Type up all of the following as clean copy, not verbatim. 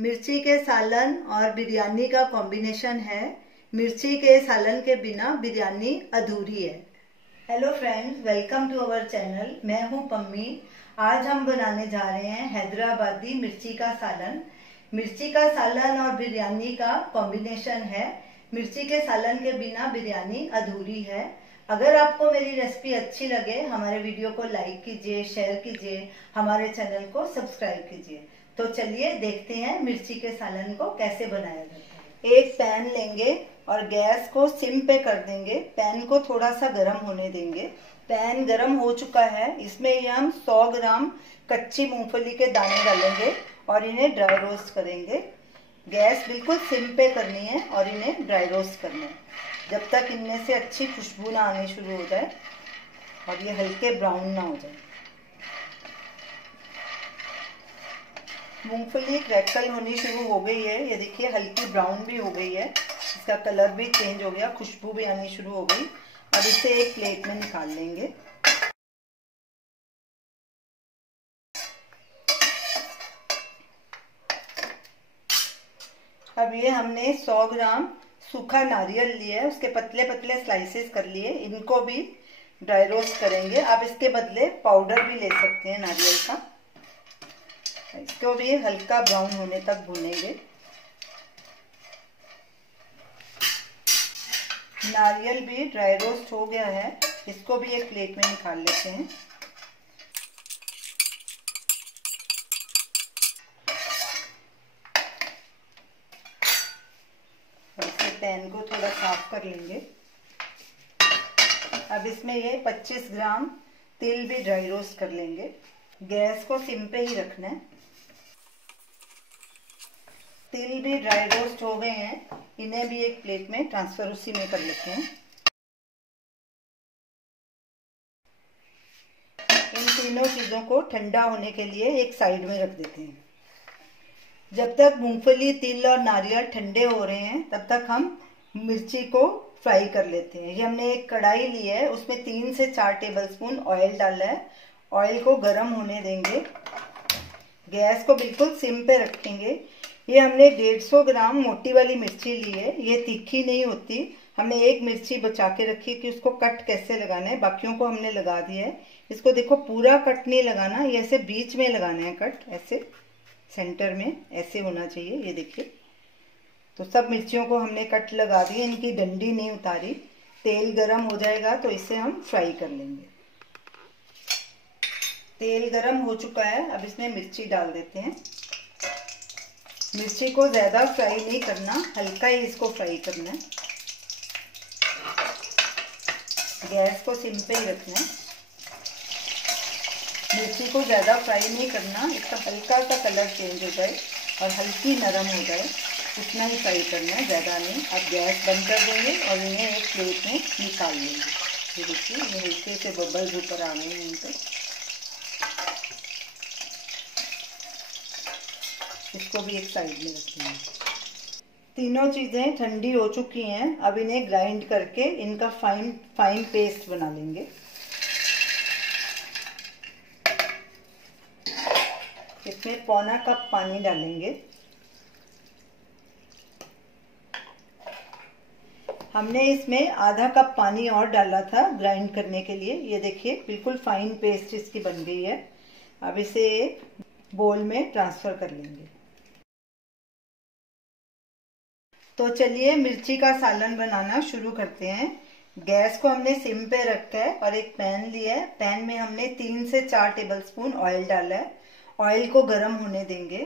मिर्ची के सालन और बिरयानी का कॉम्बिनेशन है। मिर्ची के सालन के बिना बिरयानी अधूरी है। Hello friends, welcome to our channel. मैं हूं पम्मी। आज हम बनाने जा रहे हैं हैदराबादी मिर्ची का सालन। मिर्ची का सालन और बिरयानी का कॉम्बिनेशन है। मिर्ची के सालन के बिना बिरयानी अधूरी है। अगर आपको मेरी रेसिपी अच्छी लगे, हमारे वीडियो को लाइक कीजिए, शेयर कीजिए, हमारे चैनल को सब्सक्राइब कीजिए। तो चलिए देखते हैं मिर्ची के सालन को कैसे बनाया जाता है। एक पैन लेंगे और गैस को सिम पे कर देंगे। पैन को थोड़ा सा गर्म होने देंगे। पैन गर्म हो चुका है। इसमें ये हम 100 ग्राम कच्ची मूंगफली के दाने डालेंगे और इन्हें ड्राई रोस्ट करेंगे। गैस बिल्कुल सिम पे करनी है और इन्हें ड्राई रोस्ट करना है जब तक इनमें से अच्छी खुशबू ना आनी शुरू हो जाए और ये हल्के ब्राउन ना हो जाए। मूंगफली क्रैकल होनी शुरू हो गई है। ये देखिए हल्की ब्राउन भी हो गई है, इसका कलर भी चेंज हो गया, खुशबू भी आनी शुरू हो गई। अब इसे एक प्लेट में निकाल लेंगे। अब ये हमने 100 ग्राम सूखा नारियल लिया है, उसके पतले पतले स्लाइसेस कर लिए। इनको भी ड्राई रोस्ट करेंगे। आप इसके बदले पाउडर भी ले सकते हैं नारियल का। इसको भी हल्का ब्राउन होने तक भूनेंगे। नारियल भी ड्राई रोस्ट हो गया है, इसको भी एक प्लेट में निकाल लेते हैं। पैन को थोड़ा साफ कर लेंगे। अब इसमें ये 25 ग्राम तिल भी ड्राई रोस्ट कर लेंगे। गैस को सिम पे ही रखना है। तिल भी ड्राई रोस्ट हो गए हैं, इन्हें भी एक प्लेट में ट्रांसफर उसी में कर लेते हैं। इन तीनों चीज़ों को ठंडा होने के लिए एक साइड में रख देते हैं। जब तक मूंगफली, तिल और नारियल ठंडे हो रहे हैं तब तक हम मिर्ची को फ्राई कर लेते हैं। ये हमने एक कढ़ाई ली है, उसमें 3 से 4 टेबलस्पून ऑयल डाला है। ऑयल को गर्म होने देंगे। गैस को बिल्कुल सिम पे रखेंगे। ये हमने 150 ग्राम मोटी वाली मिर्ची ली है। ये तीखी नहीं होती। हमने एक मिर्ची बचा के रखी कि उसको कट कैसे लगाना है, बाकियों को हमने लगा दिया है। इसको देखो पूरा कट नहीं लगाना, ये ऐसे बीच में लगाना है कट, ऐसे सेंटर में ऐसे होना चाहिए। ये देखिए, तो सब मिर्चियों को हमने कट लगा दिए, इनकी डंडी नहीं उतारी। तेल गरम हो जाएगा तो इसे हम फ्राई कर लेंगे। तेल गरम हो चुका है, अब इसमें मिर्ची डाल देते हैं। मिर्ची को ज़्यादा फ्राई नहीं करना, हल्का ही इसको फ्राई करना है। गैस को सिम पे ही रखना है। मिर्ची को ज़्यादा फ्राई नहीं करना, इसका हल्का सा कलर चेंज हो जाए और हल्की नरम हो जाए, इतना ही फ्राई करना है, ज़्यादा नहीं। अब गैस बंद कर देंगे और इन्हें एक प्लेट में निकाल लेंगे। ये देखिए, ये हल्के से बबल्स ऊपर आ गए हैं इन पर। इसको भी एक साइड में रखेंगे। तीनों चीज़ें ठंडी हो चुकी हैं। अब इन्हें ग्राइंड करके इनका फाइन पेस्ट बना लेंगे। इसमें पौना कप पानी डालेंगे। हमने इसमें आधा कप पानी और डाला था ग्राइंड करने के लिए। ये देखिए बिल्कुल फाइन पेस्ट इसकी बन गई है। अब इसे एक बोल में ट्रांसफर कर लेंगे। तो चलिए मिर्ची का सालन बनाना शुरू करते हैं। गैस को हमने सिम पे रखा है और एक पैन लिया है। पैन में हमने 3 से 4 टेबलस्पून ऑयल डाला है। ऑयल को गर्म होने देंगे।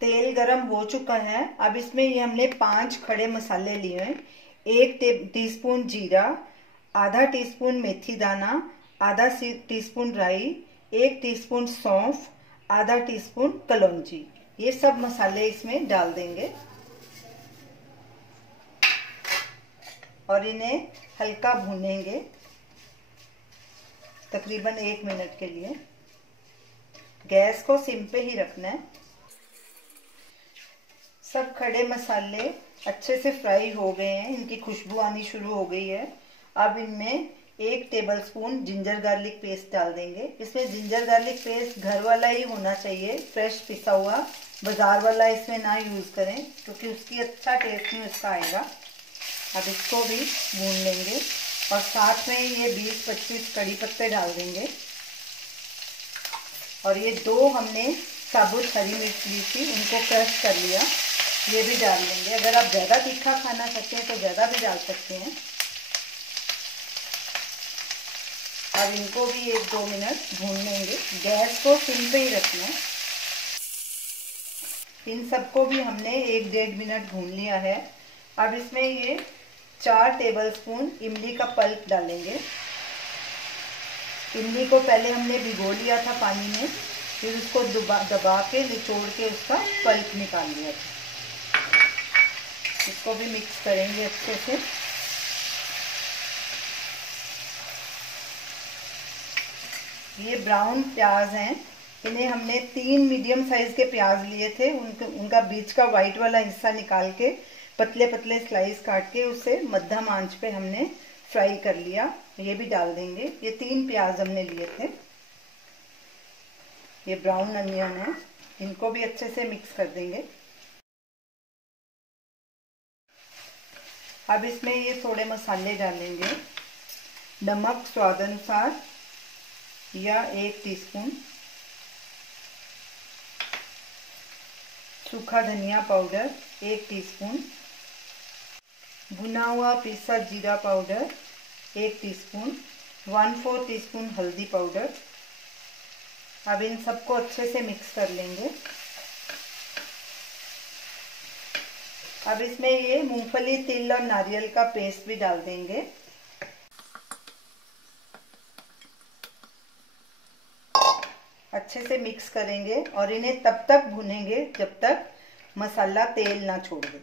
तेल गर्म हो चुका है। अब इसमें ये हमने 5 खड़े मसाले लिए हैं। 1 टीस्पून जीरा, आधा टीस्पून मेथी दाना, आधा टीस्पून राई, 1 टीस्पून सौंफ, आधा टीस्पून कलौंजी। ये सब मसाले इसमें डाल देंगे और इन्हें हल्का भूनेंगे तकरीबन 1 मिनट के लिए। गैस को सिम पे ही रखना है। सब खड़े मसाले अच्छे से फ्राई हो गए हैं, इनकी खुशबू आनी शुरू हो गई है। अब इनमें 1 टेबलस्पून जिंजर गार्लिक पेस्ट डाल देंगे। इसमें जिंजर गार्लिक पेस्ट घर वाला ही होना चाहिए, फ्रेश पिसा हुआ, बाजार वाला इसमें ना यूज़ करें क्योंकि उसकी अच्छा टेस्ट नहीं उसका आएगा। अब इसको भी भून लेंगे और साथ में ये 20-25 कड़ी पत्ते डाल देंगे। और ये 2 हमने साबुत हरी मिर्च ली थी, उनको क्रश कर लिया, ये भी डाल लेंगे। अगर आप ज़्यादा तीखा खाना चाहते हैं तो ज़्यादा भी डाल सकते हैं। अब इनको भी 1-2 मिनट भून लेंगे, गैस को सिम पे ही रखना है। इन सबको भी हमने 1-1.5 मिनट भून लिया है। अब इसमें ये 4 टेबलस्पून इमली का पल्प डालेंगे। इमली को पहले हमने भिगो लिया था पानी में, फिर उसको दबा के निचोड़ के उसका पल्प निकाल लिया था। इसको भी मिक्स करेंगे अच्छे से। ये ब्राउन प्याज हैं, इन्हें हमने 3 मीडियम साइज के प्याज लिए थे, उनका बीच का वाइट वाला हिस्सा निकाल के पतले पतले स्लाइस काट के उसे मध्यम आंच पे हमने फ्राई कर लिया। ये भी डाल देंगे। ये 3 प्याज हमने लिए थे। ये ब्राउन अनियन है, इनको भी अच्छे से मिक्स कर देंगे। अब इसमें ये थोड़े मसाले डालेंगे। नमक स्वाद अनुसार या 1 टीस्पून, सूखा धनिया पाउडर 1 टीस्पून, भुना हुआ पिसा जीरा पाउडर 1 टीस्पून, 1/4 टीस्पून हल्दी पाउडर। अब इन सबको अच्छे से मिक्स कर लेंगे। अब इसमें ये मूंगफली, तिल और नारियल का पेस्ट भी डाल देंगे। अच्छे से मिक्स करेंगे और इन्हें तब तक भूनेंगे जब तक मसाला तेल ना छोड़ दे।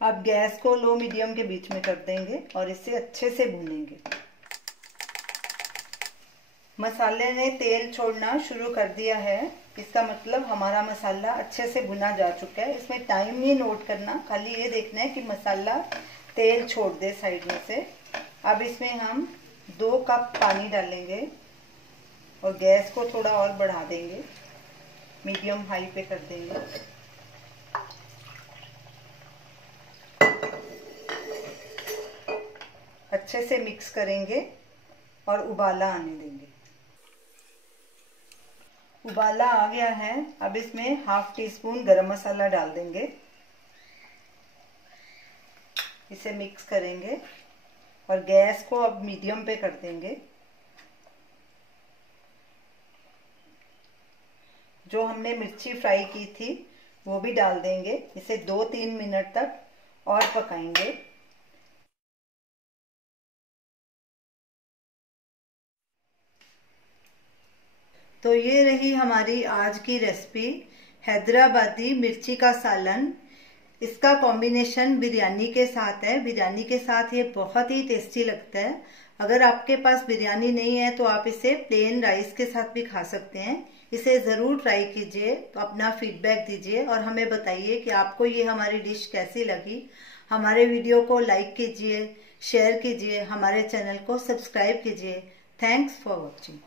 अब गैस को लो मीडियम के बीच में कर देंगे और इसे अच्छे से भूनेंगे। मसाले ने तेल छोड़ना शुरू कर दिया है, इसका मतलब हमारा मसाला अच्छे से भुना जा चुका है। इसमें टाइम नहीं नोट करना, खाली ये देखना है कि मसाला तेल छोड़ दे साइड में से। अब इसमें हम 2 कप पानी डालेंगे और गैस को थोड़ा और बढ़ा देंगे, मीडियम हाई पे कर देंगे। अच्छे से मिक्स करेंगे और उबाला आने देंगे। उबाला आ गया है। अब इसमें 1/2 टीस्पून गरम मसाला डाल देंगे, इसे मिक्स करेंगे और गैस को अब मीडियम पे कर देंगे। जो हमने मिर्ची फ्राई की थी वो भी डाल देंगे, इसे 2-3 मिनट तक और पकाएंगे। तो ये रही हमारी आज की रेसिपी, हैदराबादी मिर्ची का सालन। इसका कॉम्बिनेशन बिरयानी के साथ है। बिरयानी के साथ ये बहुत ही टेस्टी लगता है। अगर आपके पास बिरयानी नहीं है तो आप इसे प्लेन राइस के साथ भी खा सकते हैं। इसे ज़रूर ट्राई कीजिए, तो अपना फीडबैक दीजिए और हमें बताइए कि आपको ये हमारी डिश कैसी लगी। हमारे वीडियो को लाइक कीजिए, शेयर कीजिए, हमारे चैनल को सब्सक्राइब कीजिए। Thanks for watching.